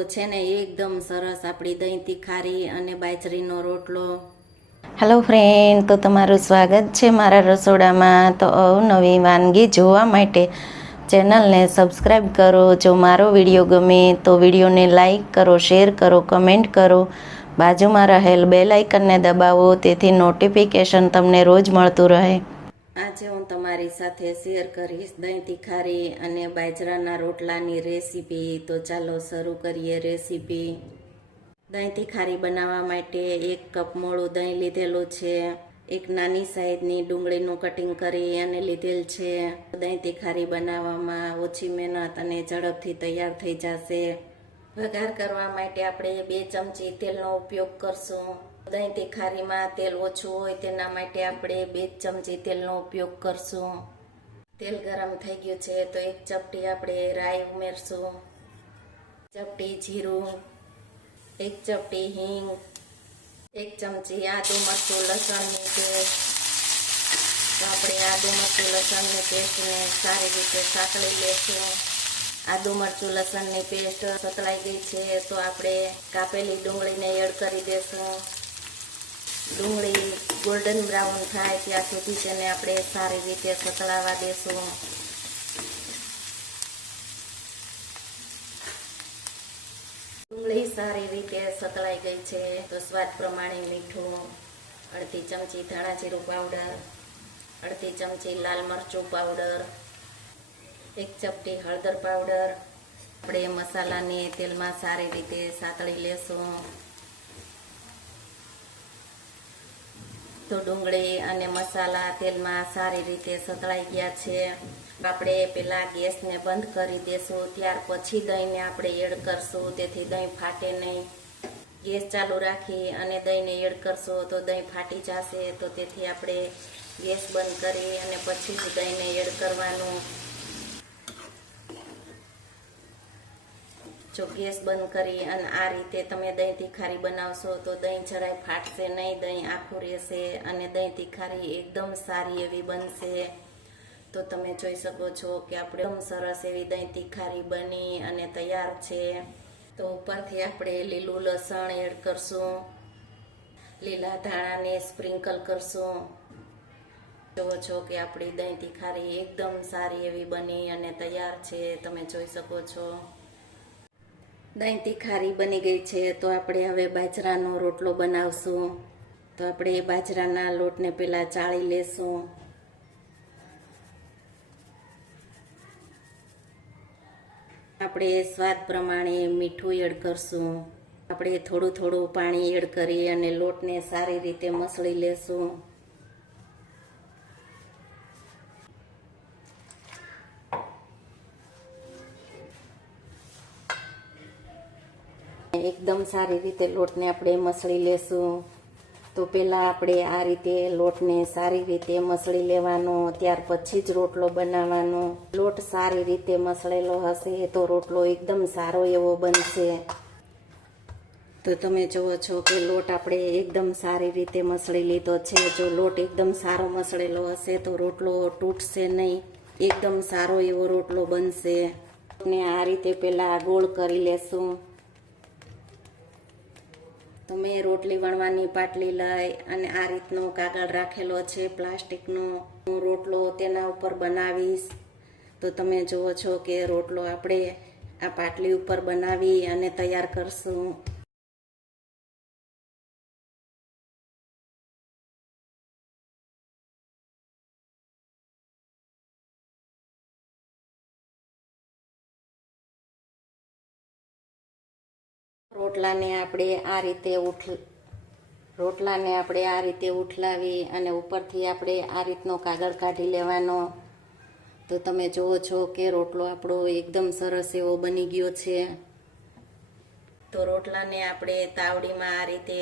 તો છે ને એકદમ સરસ આપણી દહીં તીખારી અને બાજરીનો રોટલો. હેલો ફ્રેન્ડ તો તમારું સ્વાગત છે મારા રસોડામાં. તો અવનવી વાનગી જોવા માટે ચેનલને સબસ્ક્રાઈબ કરો. જો મારો વીડિયો ગમે તો વિડીયોને લાઈક કરો શેર કરો કમેન્ટ કરો. બાજુમાં રહેલ બેલ આઇકનને દબાવો, તેથી નોટિફિકેશન તમને રોજ મળતું રહે. આજે હું તમારી સાથે શેર કરીશ દહીં તીખારી અને બાજરાના રોટલાની રેસીપી તો ચાલો શરૂ કરીએ રેસીપી દહીં તીખારી બનાવવા માટે એક કપ મોળું દહીં લીધેલું છે. એક નાની સાઈઝની ડુંગળીનું કટિંગ કરી અને લીધેલ છે. દહીં તીખારી બનાવવામાં ઓછી મહેનત અને ઝડપથી તૈયાર થઈ જશે. વઘાર કરવા માટે આપણે બે ચમચી તેલનો ઉપયોગ કરશું. દહીં તીખારીમાં તેલ ઓછું હોય તેના માટે આપણે બે ચમચી તેલનો ઉપયોગ કરશું. તેલ ગરમ થઈ ગયું છે તો એક ચપટી આપણે રાઈ ઉમેરશું. ચપટી જીરું, એક ચપટી હિંગ, એક ચમચી આદુ મરચું લસણની પેસ્ટ. આપણે આદુ મરચું લસણની પેસ્ટને સારી રીતે સાંકળી લેશું. આદુ મરચું, લસણની પેસ્ટ સતળાઈ ગઈ છે, તો આપણે કાપેલી ડુંગળીને એડ કરી દેશું. ડુંગળી ગોલ્ડન બ્રાઉન થાય ત્યાં સુધી તેને આપણે સારી રીતે સતળાવા દેશું. ડુંગળી સારી રીતે સતળાઈ ગઈ છે, તો સ્વાદ પ્રમાણે મીઠું, અડધી ચમચી ધાણા જીરું પાવડર અડધી ચમચી લાલ મરચું પાવડર એક ચપટી હળદર પાવડર, આપણે મસાલાને તેલમાં સારી રીતે સાતળી લેશું. તો ડુંગળી અને મસાલા તેલમાં સારી રીતે સતળાઈ ગયા છે. આપણે પેલા ગેસને બંધ કરી દેશું, ત્યાર પછી દહીંને આપણે એડ કરશું. તેથી દહીં ફાટે નહીં. ગેસ ચાલુ રાખી અને દહીંને એડ કરશું તો દહીં ફાટી જશે. તો તેથી આપણે ગેસ બંધ કરી અને પછી જ દહીંને એડ કરવાનું. જો ગેસ બંધ કરી અને આ રીતે તમે દહીં તીખારી બનાવશો તો દહીં જરાય ફાટશે નહીં, દહીં આખું રહેશે અને દહીં તીખારી એકદમ સારી એવી બનશે. તો તમે જોઈ શકો છો કે આપણે એકદમ સરસ એવી દહીં તીખારી બની અને તૈયાર છે. તો ઉપરથી આપણે લીલું લસણ એડ કરશું, લીલા ધાણાને સ્પ્રિંકલ કરશું. જુઓ છો કે આપણી દહીં તીખારી એકદમ સારી એવી બની અને તૈયાર છે. તમે જોઈ શકો છો. દહીં તીખારી બની ગઈ છે, તો આપણે હવે બાજરાનો રોટલો બનાવશું. તો આપણે બાજરાના લોટને પહેલાં ચાળી લેશું. આપણે સ્વાદ પ્રમાણે મીઠું એડ કરશું. આપણે થોડું થોડું પાણી એડ કરી અને લોટને સારી રીતે મસળી લેશું. એકદમ સારી રીતે લોટને આપણે મસળી લેશું. તો પહેલાં આપણે આ રીતે લોટને સારી રીતે મસળી લેવાનો, ત્યાર પછી જ રોટલો બનાવવાનો. લોટ સારી રીતે મસળેલો હશે તો રોટલો એકદમ સારો એવો બનશે. તો તમે જુઓ છો કે લોટ આપણે એકદમ સારી રીતે મસળી લીધો છે. જો લોટ એકદમ સારો મસળેલો હશે તો રોટલો તૂટશે નહીં. એકદમ સારો એવો રોટલો બનશે. ને આ રીતે પહેલાં ગોળ કરી લેશું. તો મેં રોટલી વણવાની પાટલી લઈ અને આ રીતનો કાગળ રાખેલો છે, પ્લાસ્ટિકનો હું રોટલો તેના ઉપર બનાવીશ. તો તમે જુઓ છો કે રોટલો આપણે આ પાટલી ઉપર બનાવી અને તૈયાર કરશું. રોટલાને આપણે આ રીતે ઉઠ રોટલાને આપણે આ રીતે ઉઠલાવી અને ઉપરથી આપણે આ રીતનો કાગળ કાઢી લેવાનો. તો તમે જુઓ છો કે રોટલો આપણો એકદમ સરસ એવો બની ગયો છે. તો રોટલાને આપણે તાવડીમાં આ રીતે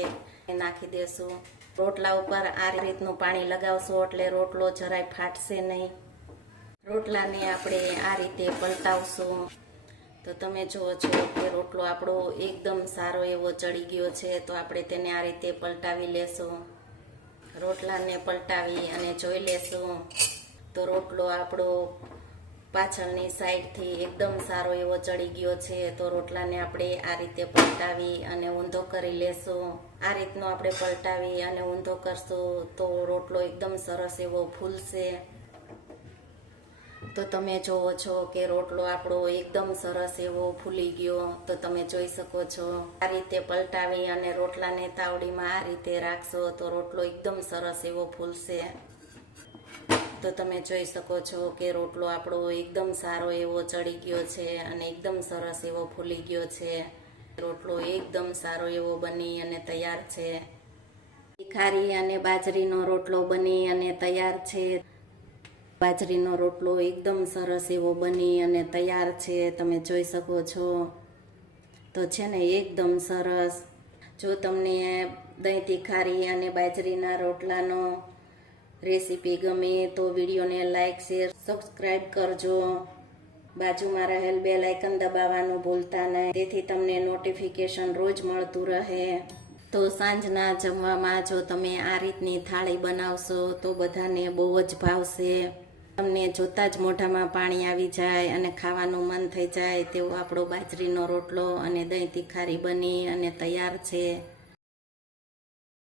નાખી દેશું. રોટલા ઉપર આ રીતનું પાણી લગાવશું એટલે રોટલો જરાય ફાટશે નહીં. રોટલાને આપણે આ રીતે પલટાવશું. તો તમે જુઓ છો કે રોટલો આપણો એકદમ સારો એવો ચડી ગયો છે, તો આપણે તેને આ રીતે પલટાવી લેશું. રોટલાને પલટાવી અને જોઈ લેશું. તો રોટલો આપણો પાછળની સાઈડથી એકદમ સારો એવો ચડી ગયો છે, તો રોટલાને આપણે આ રીતે પલટાવી અને ઊંધો કરી લેશું. આ રીતનો આપણે પલટાવી અને ઊંધો કરશું તો રોટલો એકદમ સરસ એવો ફૂલશે. તો તમે જોવો છો કે રોટલો આપણો એકદમ સરસ એવો ફૂલી ગયો. તો તમે જોઈ શકો છો. આ રીતે પલટાવી અને રોટલાને તાવડીમાં આ રીતે રાખશો તો રોટલો એકદમ સરસ એવો ફૂલશે. તો તમે જોઈ શકો છો કે રોટલો આપણો એકદમ સારો એવો ચડી ગયો છે અને એકદમ સરસ એવો ફૂલી ગયો છે. રોટલો એકદમ સારો એવો બની અને તૈયાર છે. ખારી અને બાજરીનો રોટલો બની અને તૈયાર છે. બાજરીનો રોટલો એકદમ સરસ એવો બની અને તૈયાર છે, તમે જોઈ શકો છો. તો છે ને એકદમ સરસ. જો તમને દહીં તીખારી અને બાજરીના રોટલાનો રેસીપી ગમે તો વિડીયોને લાઈક, શેર, સબસ્ક્રાઈબ કરજો. બાજુમાં રહેલ બે લાઇકન દબાવવાનું ભૂલતા નહીં. તેથી તમને નોટિફિકેશન રોજ મળતું રહે. તો સાંજના જમવામાં જો તમે આ રીતની થાળી બનાવશો તો બધાને બહુ જ ભાવશે. તમને જોતા જ મોઢામાં પાણી આવી જાય અને ખાવાનું મન થઈ જાય તેવો આપણો બાજરીનો રોટલો અને દહીં તીખારી બની અને તૈયાર છે.